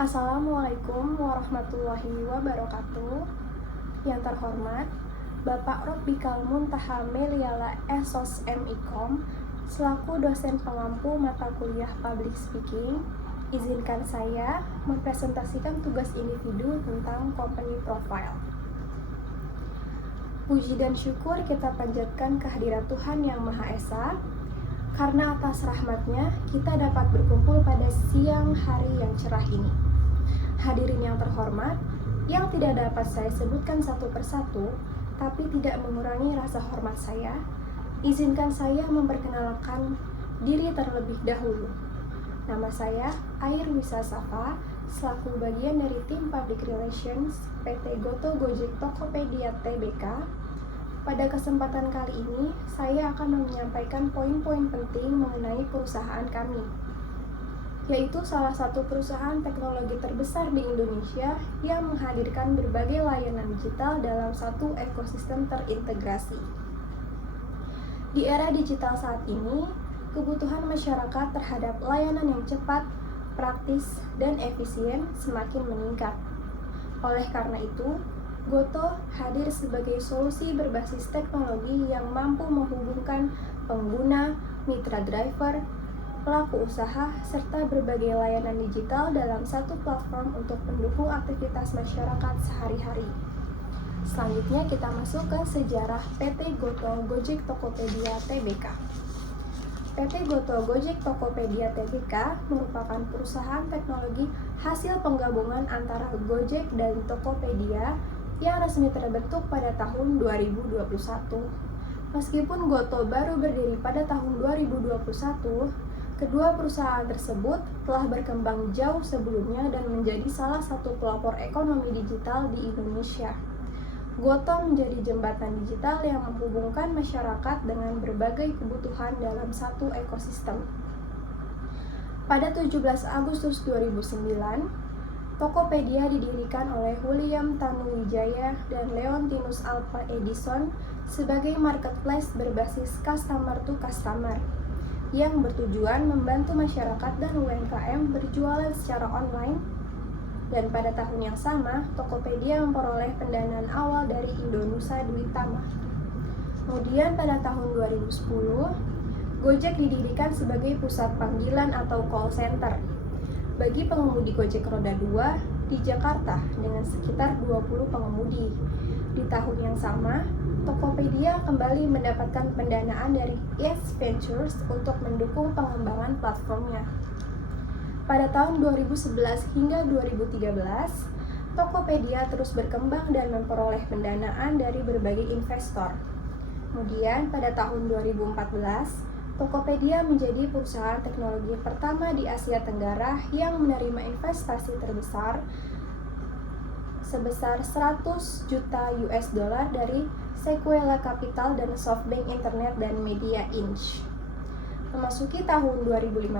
Assalamualaikum warahmatullahi wabarakatuh. Yang terhormat, Bapak Robbikal Muntaha Meliala Esos MIkom, selaku dosen pengampu mata kuliah Public Speaking, izinkan saya mempresentasikan tugas individu tentang Company Profile. Puji dan syukur kita panjatkan kehadirat Tuhan Yang Maha Esa, karena atas rahmat-Nya kita dapat berkumpul pada siang hari yang cerah ini. Hadirin yang terhormat, yang tidak dapat saya sebutkan satu persatu, tapi tidak mengurangi rasa hormat saya, izinkan saya memperkenalkan diri terlebih dahulu. Nama saya Air Wisa Safa, selaku bagian dari tim Public Relations PT Goto Gojek Tokopedia Tbk. Pada kesempatan kali ini, saya akan menyampaikan poin-poin penting mengenai perusahaan kami, yaitu salah satu perusahaan teknologi terbesar di Indonesia yang menghadirkan berbagai layanan digital dalam satu ekosistem terintegrasi. Di era digital saat ini, kebutuhan masyarakat terhadap layanan yang cepat, praktis, dan efisien semakin meningkat. Oleh karena itu, Goto hadir sebagai solusi berbasis teknologi yang mampu menghubungkan pengguna, mitra driver, pelaku usaha, serta berbagai layanan digital dalam satu platform untuk mendukung aktivitas masyarakat sehari-hari. Selanjutnya kita masuk ke sejarah PT Goto Gojek Tokopedia Tbk. PT Goto Gojek Tokopedia Tbk merupakan perusahaan teknologi hasil penggabungan antara Gojek dan Tokopedia yang resmi terbentuk pada tahun 2021. Meskipun Goto baru berdiri pada tahun 2021, kedua perusahaan tersebut telah berkembang jauh sebelumnya dan menjadi salah satu pelopor ekonomi digital di Indonesia. Goto menjadi jembatan digital yang menghubungkan masyarakat dengan berbagai kebutuhan dalam satu ekosistem. Pada 17 Agustus 2009, Tokopedia didirikan oleh William Tanuwijaya dan Leontinus Alva Edison sebagai marketplace berbasis customer to customer yang bertujuan membantu masyarakat dan UMKM berjualan secara online. Dan pada tahun yang sama, Tokopedia memperoleh pendanaan awal dari Indonusa Duitama. Kemudian pada tahun 2010, Gojek didirikan sebagai pusat panggilan atau call center bagi pengemudi Gojek Roda 2 di Jakarta dengan sekitar 20 pengemudi. Di tahun yang sama, Tokopedia kembali mendapatkan pendanaan dari Yes Ventures untuk mendukung pengembangan platformnya. Pada tahun 2011 hingga 2013, Tokopedia terus berkembang dan memperoleh pendanaan dari berbagai investor. Kemudian pada tahun 2014, Tokopedia menjadi perusahaan teknologi pertama di Asia Tenggara yang menerima investasi terbesar sebesar 100 juta US dollar dari Sequela Capital dan SoftBank Internet dan Media Inc. Memasuki tahun 2015,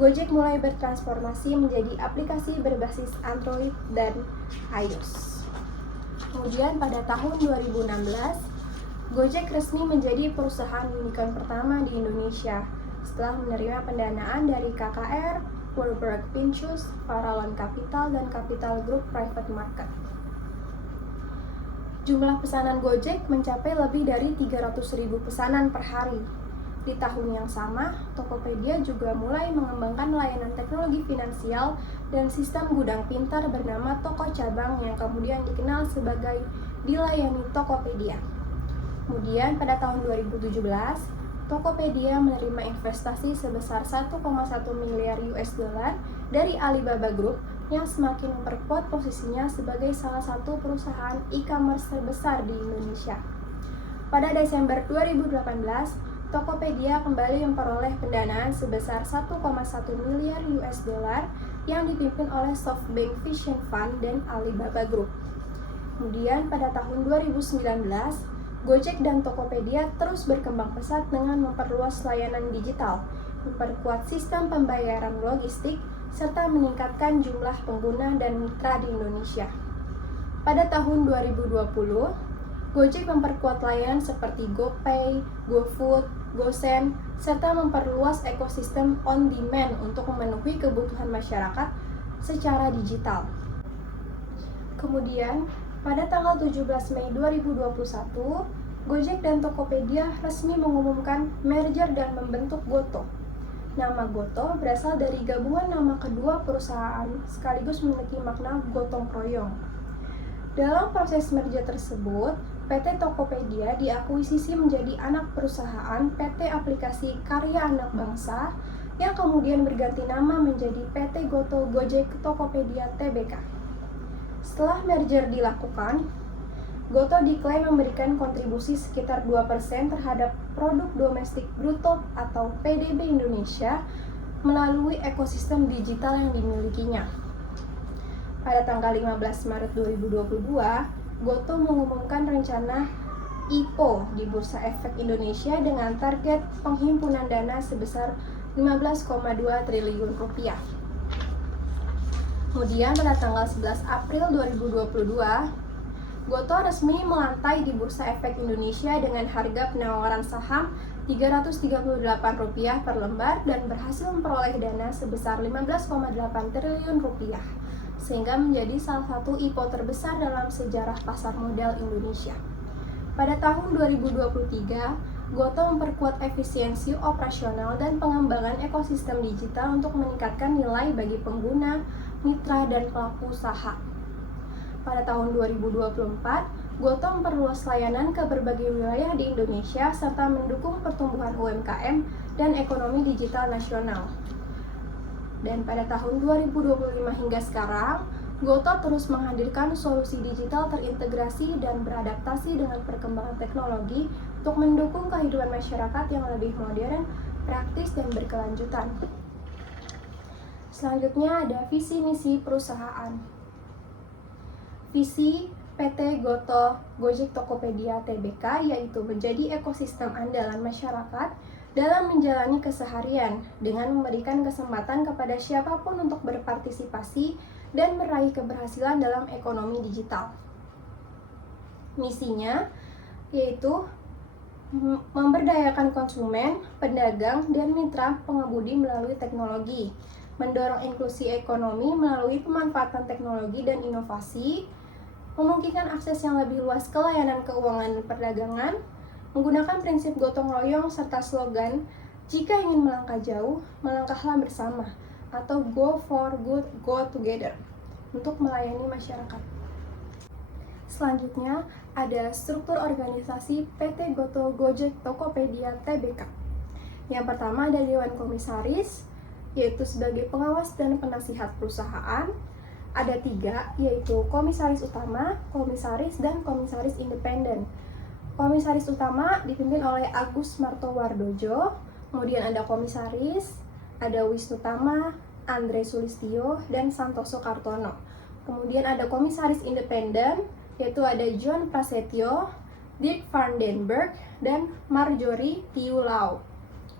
Gojek mulai bertransformasi menjadi aplikasi berbasis Android dan iOS. Kemudian pada tahun 2016, Gojek resmi menjadi perusahaan unicorn pertama di Indonesia setelah menerima pendanaan dari KKR, Warburg Pincus, Farallon Capital, dan Capital Group Private Market. Jumlah pesanan Gojek mencapai lebih dari 300.000 pesanan per hari. Di tahun yang sama, Tokopedia juga mulai mengembangkan layanan teknologi finansial dan sistem gudang pintar bernama Toko Cabang yang kemudian dikenal sebagai Dilayani Tokopedia. Kemudian pada tahun 2017, Tokopedia menerima investasi sebesar 1,1 miliar US dollar dari Alibaba Group yang semakin memperkuat posisinya sebagai salah satu perusahaan e-commerce terbesar di Indonesia. Pada Desember 2018, Tokopedia kembali memperoleh pendanaan sebesar 1,1 miliar US dollar yang dipimpin oleh SoftBank Vision Fund dan Alibaba Group. Kemudian pada tahun 2019, Gojek dan Tokopedia terus berkembang pesat dengan memperluas layanan digital, memperkuat sistem pembayaran logistik, serta meningkatkan jumlah pengguna dan mitra di Indonesia. Pada tahun 2020, Gojek memperkuat layanan seperti GoPay, GoFood, GoSend, serta memperluas ekosistem on-demand untuk memenuhi kebutuhan masyarakat secara digital. Kemudian, pada tanggal 17 Mei 2021, Gojek dan Tokopedia resmi mengumumkan merger dan membentuk Goto. Nama Goto berasal dari gabungan nama kedua perusahaan sekaligus memiliki makna gotong royong. Dalam proses merger tersebut, PT Tokopedia diakuisisi menjadi anak perusahaan PT Aplikasi Karya Anak Bangsa yang kemudian berganti nama menjadi PT Goto Gojek Tokopedia Tbk. Setelah merger dilakukan, Goto diklaim memberikan kontribusi sekitar 2% terhadap produk domestik bruto atau PDB Indonesia melalui ekosistem digital yang dimilikinya. Pada tanggal 15 Maret 2022, Goto mengumumkan rencana IPO di Bursa Efek Indonesia dengan target penghimpunan dana sebesar 15,2 triliun rupiah. Kemudian pada tanggal 11 April 2022, Goto resmi melantai di Bursa Efek Indonesia dengan harga penawaran saham Rp338 per lembar dan berhasil memperoleh dana sebesar 15,8 triliun rupiah, sehingga menjadi salah satu IPO terbesar dalam sejarah pasar modal Indonesia. Pada tahun 2023, Goto memperkuat efisiensi operasional dan pengembangan ekosistem digital untuk meningkatkan nilai bagi pengguna, mitra, dan pelaku usaha. Pada tahun 2024, Goto memperluas layanan ke berbagai wilayah di Indonesia serta mendukung pertumbuhan UMKM dan ekonomi digital nasional. Dan pada tahun 2025 hingga sekarang, Goto terus menghadirkan solusi digital terintegrasi dan beradaptasi dengan perkembangan teknologi untuk mendukung kehidupan masyarakat yang lebih modern, praktis, dan berkelanjutan. Selanjutnya ada visi misi perusahaan. Visi PT Goto Gojek Tokopedia Tbk yaitu menjadi ekosistem andalan masyarakat dalam menjalani keseharian dengan memberikan kesempatan kepada siapapun untuk berpartisipasi dan meraih keberhasilan dalam ekonomi digital. Misinya yaitu memberdayakan konsumen, pedagang, dan mitra pengemudi melalui teknologi, mendorong inklusi ekonomi melalui pemanfaatan teknologi dan inovasi, memungkinkan akses yang lebih luas ke layanan keuangan dan perdagangan, menggunakan prinsip gotong royong serta slogan, jika ingin melangkah jauh, melangkahlah bersama, atau Go for Good, Go Together, untuk melayani masyarakat. Selanjutnya, ada struktur organisasi PT Goto Gojek Tokopedia Tbk. Yang pertama ada Dewan Komisaris, yaitu sebagai pengawas dan penasihat perusahaan. Ada 3, yaitu Komisaris Utama, Komisaris, dan Komisaris Independen. Komisaris Utama dipimpin oleh Agus Martowardojo, kemudian ada Komisaris, ada Wisnu Tama, Andre Sulistyo, dan Santoso Kartono. Kemudian ada Komisaris Independen, yaitu ada John Prasetyo, Dirk van den Berg, dan Marjorie Tiulau.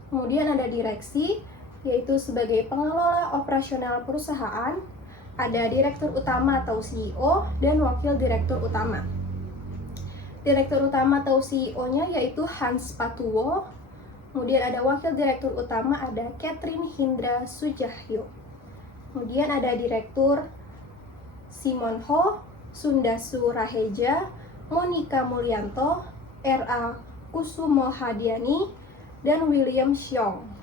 Kemudian ada Direksi, yaitu sebagai pengelola operasional perusahaan, ada Direktur Utama atau CEO, dan Wakil Direktur Utama. Direktur Utama atau CEO-nya yaitu Hans Patuwo, kemudian ada Wakil Direktur Utama ada Catherine Hindra Sujahyo. Kemudian ada Direktur Simon Ho, Sundasu Raheja, Monika Mulyanto, R.A. Kusumo Hadiani, dan William Xiong.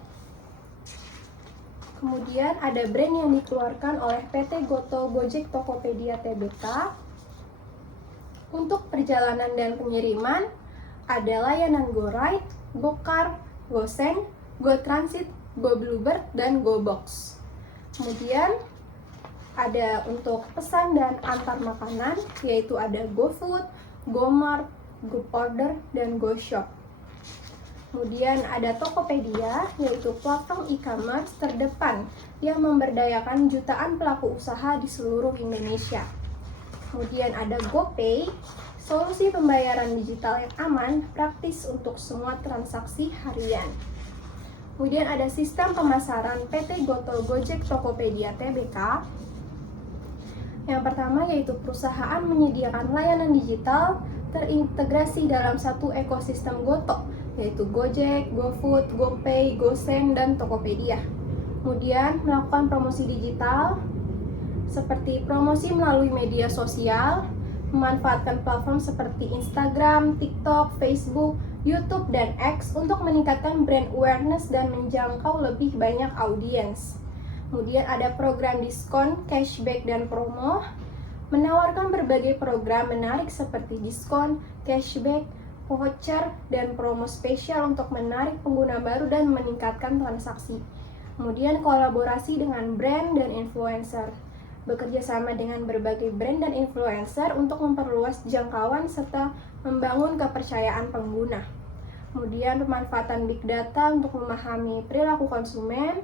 Kemudian ada brand yang dikeluarkan oleh PT Goto Gojek Tokopedia Tbk. Untuk perjalanan dan pengiriman, ada layanan GoRide, GoCar, GoSend, GoTransit, GoBluebird, dan GoBox. Kemudian ada untuk pesan dan antar makanan, yaitu ada GoFood, GoMart, GoOrder, dan GoShop. Kemudian ada Tokopedia, yaitu platform e-commerce terdepan yang memberdayakan jutaan pelaku usaha di seluruh Indonesia. Kemudian ada GoPay, solusi pembayaran digital yang aman, praktis untuk semua transaksi harian. Kemudian ada sistem pemasaran PT Goto Gojek Tokopedia Tbk. Yang pertama yaitu perusahaan menyediakan layanan digital terintegrasi dalam satu ekosistem Goto, yaitu Gojek, GoFood, GoPay, GoSend, dan Tokopedia. Kemudian melakukan promosi digital, seperti promosi melalui media sosial, memanfaatkan platform seperti Instagram, TikTok, Facebook, YouTube, dan X untuk meningkatkan brand awareness dan menjangkau lebih banyak audiens. Kemudian ada program diskon, cashback, dan promo, menawarkan berbagai program menarik seperti diskon, cashback, voucher, dan promo spesial untuk menarik pengguna baru dan meningkatkan transaksi. Kemudian kolaborasi dengan brand dan influencer, bekerja sama dengan berbagai brand dan influencer untuk memperluas jangkauan serta membangun kepercayaan pengguna. Kemudian pemanfaatan big data untuk memahami perilaku konsumen,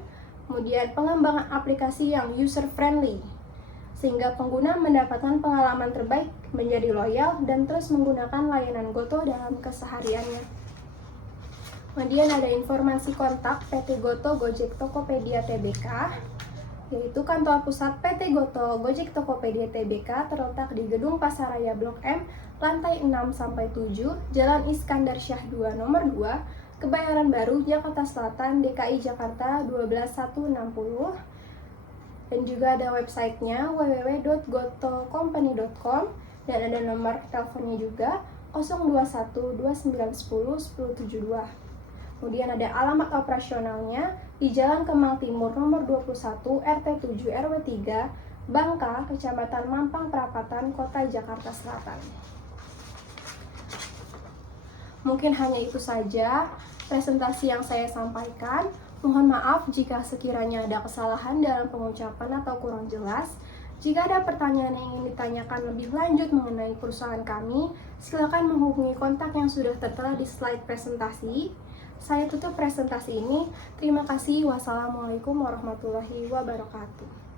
kemudian pengembangan aplikasi yang user friendly, sehingga pengguna mendapatkan pengalaman terbaik, menjadi loyal, dan terus menggunakan layanan GoTo dalam kesehariannya. Kemudian ada informasi kontak PT GoTo Gojek Tokopedia Tbk, yaitu kantor pusat PT GoTo Gojek Tokopedia Tbk terletak di Gedung Pasaraya Blok M, lantai 6-7, Jalan Iskandar Syah 2 nomor 2, Kebayoran Baru, Jakarta Selatan, DKI Jakarta 12160. Dan juga ada websitenya www.gotocompany.com, dan ada nomor teleponnya juga 021 2910 1072. Kemudian ada alamat operasionalnya di Jalan Kemang Timur nomor 21 RT 7 RW 3 Bangka, Kecamatan Mampang Perapatan, Kota Jakarta Selatan. Mungkin hanya itu saja presentasi yang saya sampaikan. Mohon maaf jika sekiranya ada kesalahan dalam pengucapan atau kurang jelas. Jika ada pertanyaan yang ingin ditanyakan lebih lanjut mengenai perusahaan kami, silakan menghubungi kontak yang sudah tertera di slide presentasi. Saya tutup presentasi ini. Terima kasih. Wassalamualaikum warahmatullahi wabarakatuh.